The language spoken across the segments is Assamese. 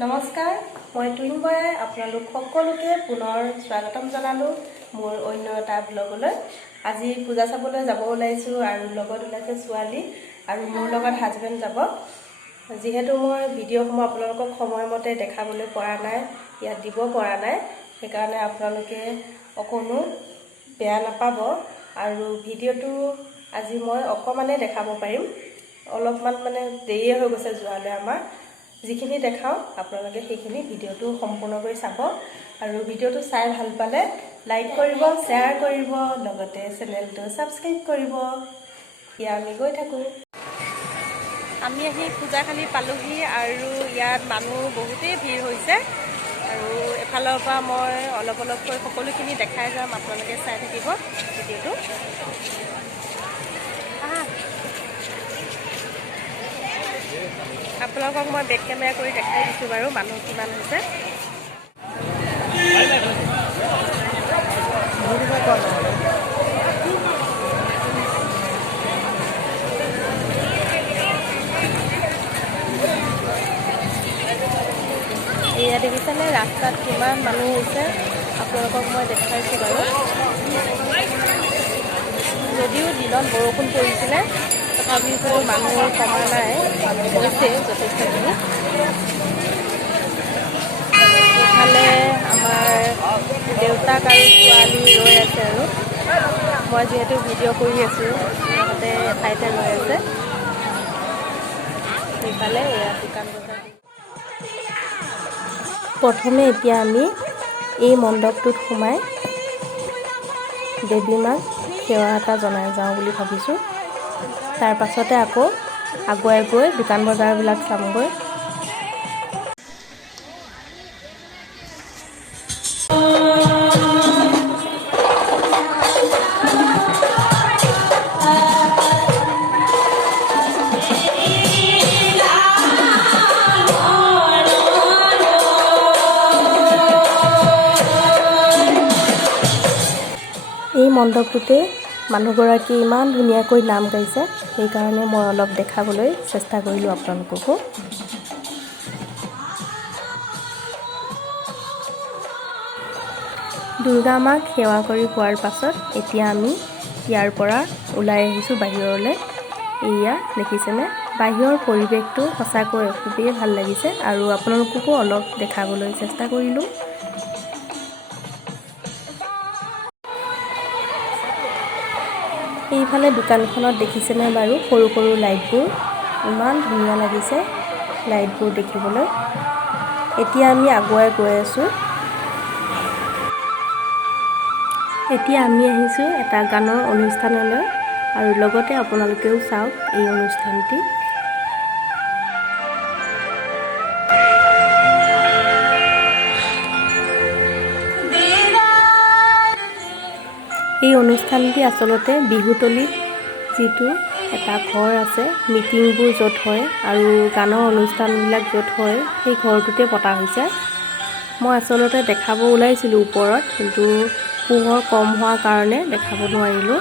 নমস্কাৰ, মই টুইন বৰাই আপোনালোক সকলোকে পুনৰ স্বাগতম জনালোঁ মোৰ অন্য এটা ব্লগলৈ। আজি পূজা চাবলৈ যাব ওলাইছোঁ আৰু লগত ওলাইছে ছোৱালী আৰু মোৰ লগত হাজবেণ্ড যাব। যিহেতু মই ভিডিঅ'সমূহ আপোনালোকক সময়মতে দেখাবলৈ পৰা নাই, ইয়াত দিব পৰা নাই, সেইকাৰণে আপোনালোকে অকণো বেয়া নাপাব। আৰু ভিডিঅ'টো আজি মই অকণমানেই দেখাব পাৰিম, অলপমান দেৰিয়ে হৈ গৈছে যোৱালৈ আমাৰ। যিখিনি দেখাওঁ আপোনালোকে সেইখিনি ভিডিঅ'টো সম্পূৰ্ণকৈ চাব আৰু ভিডিঅ'টো চাই ভাল পালে লাইক কৰিব, শ্বেয়াৰ কৰিব, লগতে চেনেলটো ছাবস্ক্ৰাইব কৰিব। এতিয়া আমি গৈ থাকোঁ। আমি আহি পূজাখালি পালোহি আৰু ইয়াত মানুহ বহুতেই ভিৰ হৈছে আৰু এফালৰ পৰা মই অলপকৈ সকলোখিনি দেখাই যাম, আপোনালোকে চাই থাকিব ভিডিঅ'টো। আপোনালোকক মই বেক কেমেৰা কৰি দেখাই দিছোঁ বাৰু মানুহ কিমান হৈছে। এয়া দেখিছেনে ৰাস্তাত কিমান মানুহ হৈছে, আপোনালোকক মই দেখাইছোঁ বাৰু। যদিও দিনত বৰষুণ পৰিছিলে তথাপিও মানুহ কমা নাই, মানুহ হৈছে যথেষ্টখিনি। ইফালে আমাৰ দেউতাক আৰু ছোৱালী ৰৈ আছে আৰু মই যিহেতু ভিডিঅ' কৰি আছোঁ, সিহঁতে এঠাইতে ৰৈ আছে। সেইফালে এয়া দোকান বজাৰ। প্ৰথমে এতিয়া আমি এই মণ্ডপটোত সোমাই দেৱী মাক সেৱা এটা জনাই যাওঁ বুলি ভাবিছোঁ। তাৰ পাছতে আকৌ আগুৱাই গৈ দোকান বজাৰবিলাক চামগৈ। এই মণ্ডপটোতে মানুহগৰাকী ইমান ধুনীয়াকৈ নাম গাইছে, সেইকাৰণে মই অলপ দেখাবলৈ চেষ্টা কৰিলোঁ আপোনালোককো। দুৰ্গা মাক সেৱা কৰি হোৱাৰ পাছত এতিয়া আমি ইয়াৰ পৰা ওলাই আহিছোঁ বাহিৰলৈ। এয়া দেখিছেনে, বাহিৰৰ পৰিৱেশটো সঁচাকৈ খুবেই ভাল লাগিছে আৰু আপোনালোককো অলপ দেখাবলৈ চেষ্টা কৰিলোঁ। এইফালে দোকানখনত দেখিছেনে বাৰু সৰু সৰু লাইটবোৰ, ইমান ধুনীয়া লাগিছে লাইটবোৰ দেখিবলৈ। এতিয়া আমি আগুৱাই গৈ আছোঁ। এতিয়া আমি আহিছোঁ এটা গানৰ অনুষ্ঠানলৈ আৰু লগতে আপোনালোকেও চাওক এই অনুষ্ঠানটি। এই অনুষ্ঠানটি আচলতে বিহুতলীত যিটো এটা ঘৰ আছে, মিটিংবোৰ য'ত হয় আৰু গানৰ অনুষ্ঠানবিলাক য'ত হয়, সেই ঘৰটোতে পতা হৈছে। মই আচলতে দেখাব ওলাইছিলোঁ ওপৰত, কিন্তু পোহৰ কম হোৱাৰ কাৰণে দেখাব নোৱাৰিলোঁ।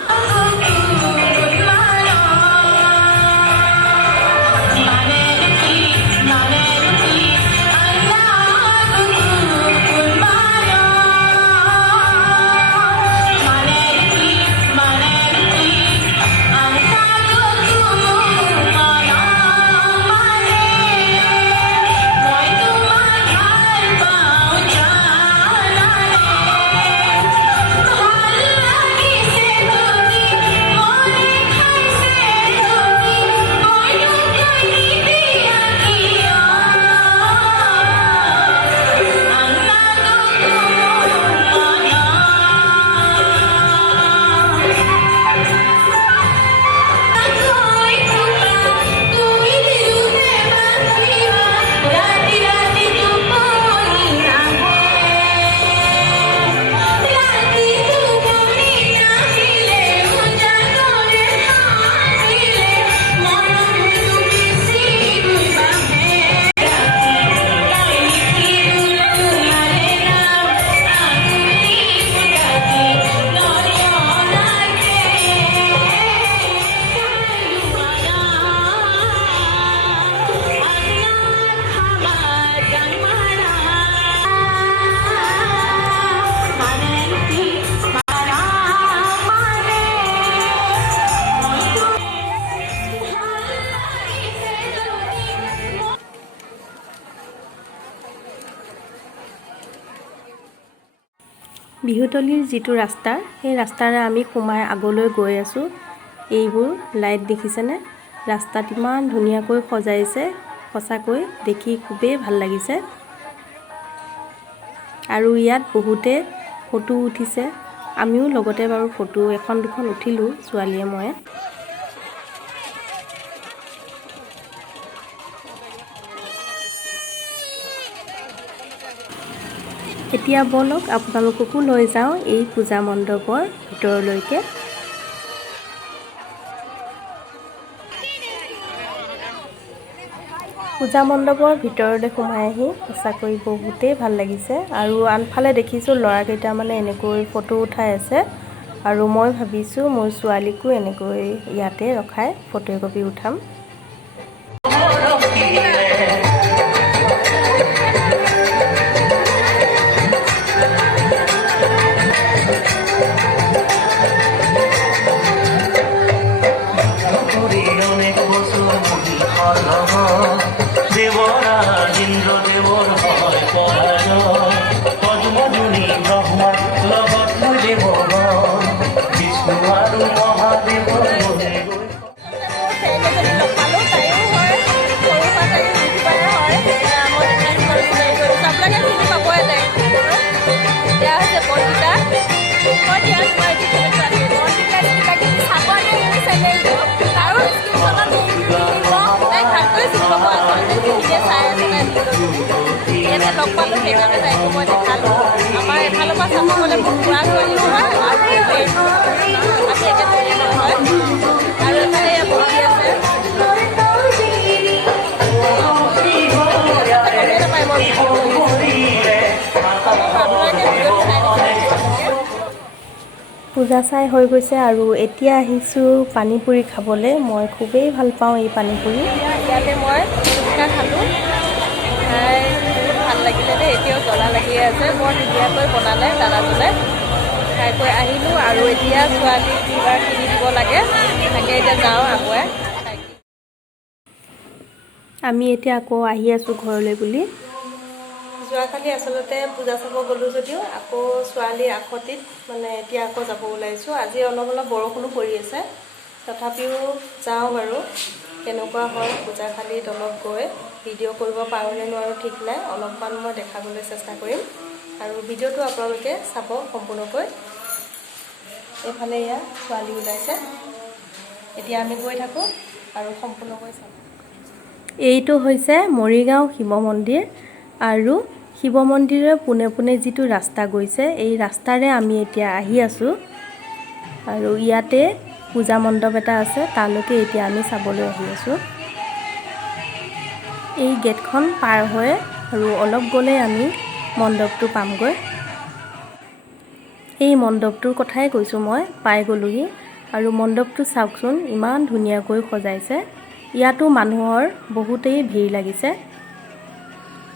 বিহুতলীৰ যিটো ৰাস্তা, সেই ৰাস্তাৰে আমি সোমাই আগলৈ গৈ আছোঁ। এইবোৰ লাইট দেখিছেনে? ৰাস্তাত ইমান ধুনীয়াকৈ সজাইছে, সঁচাকৈ দেখি খুবেই ভাল লাগিছে। আৰু ইয়াত বহুতে ফটো উঠিছে, আমিও লগতে বাৰু ফটো এখন দুখন উঠিলোঁ ছোৱালীয়ে মই। এতিয়া বলক আপোনালোককো লৈ যাওঁ এই পূজা মণ্ডপৰ ভিতৰলৈকে। পূজা মণ্ডপৰ ভিতৰলৈ সোমাই আহি সঁচাকৈ বহুতেই ভাল লাগিছে। আৰু আনফালে দেখিছোঁ ল'ৰাকেইটামানে এনেকৈ ফটো উঠাই আছে, আৰু মই ভাবিছোঁ মোৰ ছোৱালীকো এনেকৈ ইয়াতে ৰখাই ফটো একপি উঠাম। লগ পালোঁ সেইকাৰণে তাইকো মই দেখালোঁ। আমাৰ এফালৰ পৰা চাব গ'লে বহুত পুৰা ছোৱালীও হয়, আৰু আমি একেবাৰে হয়, আৰু এফালে এয়া বহি আছে। পূজা চাই হৈ গৈছে আৰু এতিয়া আহিছোঁ পানী পুৰি খাবলৈ। মই খুবেই ভাল পাওঁ এই পানী পুৰি। ইয়াতে মই ফুচকা খালোঁ, খাই বহুত ভাল লাগিলে দেই। এতিয়াও জ্বলা লাগিয়ে আছে, বৰ ধুনীয়াকৈ বনালে দাদাজনে। খাই কৈ আহিলোঁ আৰু এতিয়া ছোৱালীক কিবা কিনি দিব লাগে, তাকে এতিয়া যাওঁ আগুৱাই। আমি এতিয়া আকৌ আহি আছোঁ ঘৰলৈ বুলি। যোৱাকালি আচলতে পূজা চাব গ'লোঁ যদিও আকৌ ছোৱালীৰ আখতিত মানে এতিয়া আকৌ যাব ওলাইছোঁ। আজি অলপ অলপ বৰষুণো পৰি আছে, তথাপিও যাওঁ বাৰু। কেনেকুৱা হয় পূজাশালীত অলপ গৈ ভিডিঅ' কৰিব পাৰোঁ নে নোৱাৰোঁ ঠিক নাই, অলপমান মই দেখাবলৈ চেষ্টা কৰিম। আৰু ভিডিঅ'টো আপোনালোকে চাব সম্পূৰ্ণকৈ। এইফালে এয়া ছোৱালী ওলাইছে, এতিয়া আমি গৈ থাকোঁ আৰু সম্পূৰ্ণকৈ চাম। এইটো হৈছে মৰিগাঁও শিৱ মন্দিৰ, আৰু শিৱ মন্দিৰৰ পোনে পোনে যিটো ৰাস্তা গৈছে, এই ৰাস্তাৰে আমি এতিয়া আহি আছোঁ। আৰু ইয়াতে পূজা মণ্ডপ এটা আছে, তালৈকে এতিয়া আমি চাবলৈ আহি আছোঁ। এই গেটখন পাৰ হৈ আৰু অলপ গ'লে আমি মণ্ডপটো পামগৈ। এই মণ্ডপটোৰ কথাই কৈছোঁ মই, পাই গ'লোহি। আৰু মণ্ডপটো চাওকচোন ইমান ধুনীয়াকৈ সজাইছে। ইয়াতো মানুহৰ বহুতেই ভিৰ লাগিছে।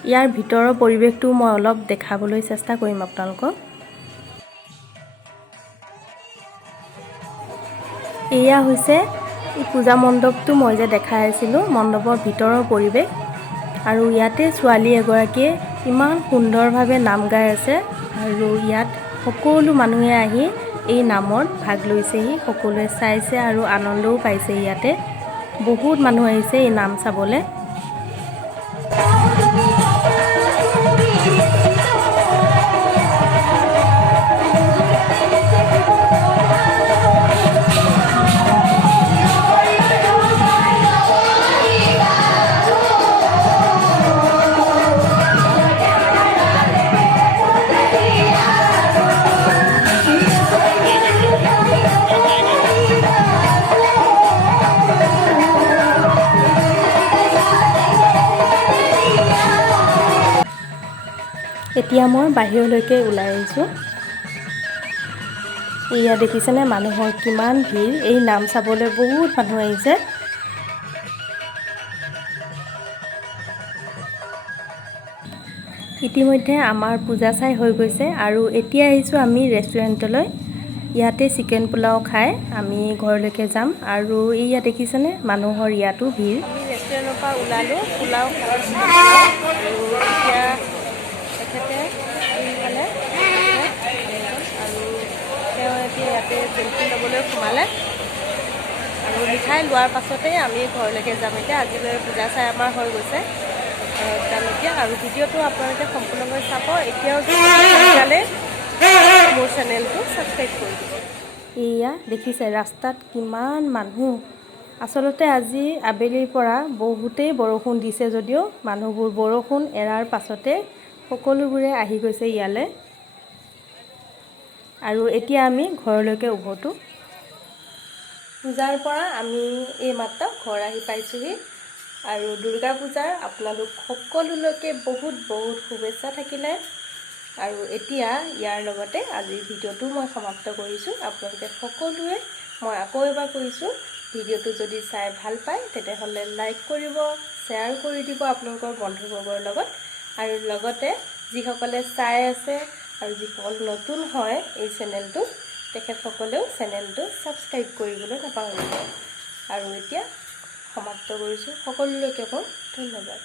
ইয়াৰ ভিতৰৰ পৰিৱেশটো মই অলপ দেখাবলৈ চেষ্টা কৰিম আপোনালোকক। এয়া হৈছে এই পূজা মণ্ডপটো মই যে দেখাই আছিলোঁ, মণ্ডপৰ ভিতৰৰ পৰিৱেশ। আৰু ইয়াতে ছোৱালী এগৰাকীয়ে ইমান সুন্দৰভাৱে নাম গাই আছে, আৰু ইয়াত সকলো মানুহে আহি এই নামত ভাগ লৈছেহি। সকলোৱে চাইছে আৰু আনন্দও পাইছে। ইয়াতে বহুত মানুহ আহিছে এই নাম চাবলৈ। এতিয়া মই বাহিৰলৈকে ওলাই আহিছোঁ। এয়া দেখিছেনে মানুহৰ কিমান ভিৰ, এই নাম চাবলৈ বহুত মানুহ আহিছে। ইতিমধ্যে আমাৰ পূজা চাই হৈ গৈছে, আৰু এতিয়া আহিছোঁ আমি ৰেষ্টুৰেণ্টলৈ। ইয়াতে চিকেন পোলাও খাই আমি ঘৰলৈকে যাম। আৰু এয়া দেখিছেনে মানুহৰ ইয়াতো ভিৰ। আমি ৰেষ্টুৰেণ্টৰ পৰা ওলালোঁ, পোলাও খাইছোঁ, আৰু এতিয়া তেখেতে জেলপি ল'বলৈ সোমালে আৰু মিঠাই লোৱাৰ পাছতেই আমি ঘৰলৈকে যাম। এতিয়া আজিলৈ পূজা চাই আমাৰ হৈ গৈছে তেওঁলোকে, আৰু ভিডিঅ'টো আপোনালোকে সম্পূৰ্ণকৈ চাব। এতিয়াও সোনকালে মোৰ চেনেলটো ছাবস্ক্ৰাইব কৰি দিব। এয়া দেখিছে ৰাস্তাত কিমান মানুহ। আচলতে আজি আবেলিৰ পৰা বহুতেই বৰষুণ দিছে যদিও মানুহবোৰ বৰষুণ এৰাৰ পাছতে সকলোবোৰে আহি গৈছে ইয়ালৈ, আৰু এতিয়া আমি ঘৰলৈকে উভতো। পূজাৰ পৰা আমি এইমাত্ৰ ঘৰ আহি পাইছোঁহি, আৰু দুৰ্গা পূজাৰ আপোনালোক সকলোলৈকে বহুত বহুত শুভেচ্ছা থাকিলে। আৰু এতিয়া ইয়াৰ লগতে আজিৰ ভিডিঅ'টো মই সমাপ্ত কৰিছোঁ। আপোনালোকে সকলোৱে, মই আকৌ এবাৰ কৈছোঁ, ভিডিঅ'টো যদি চাই ভাল পায় তেতিয়াহ'লে লাইক কৰিব, শ্বেয়াৰ কৰি দিব আপোনালোকৰ বন্ধুবৰ্গৰ লগত, আৰু লগতে যিসকলে চাই আছে আৰু যিসকল নতুন হয় এই চেনেলটোত তেখেতসকলেও চেনেলটো ছাবস্ক্ৰাইব কৰিবলৈ নাপাহৰিব। আৰু এতিয়া সমাপ্ত কৰিছোঁ। সকলোলৈকে মোৰ ধন্যবাদ।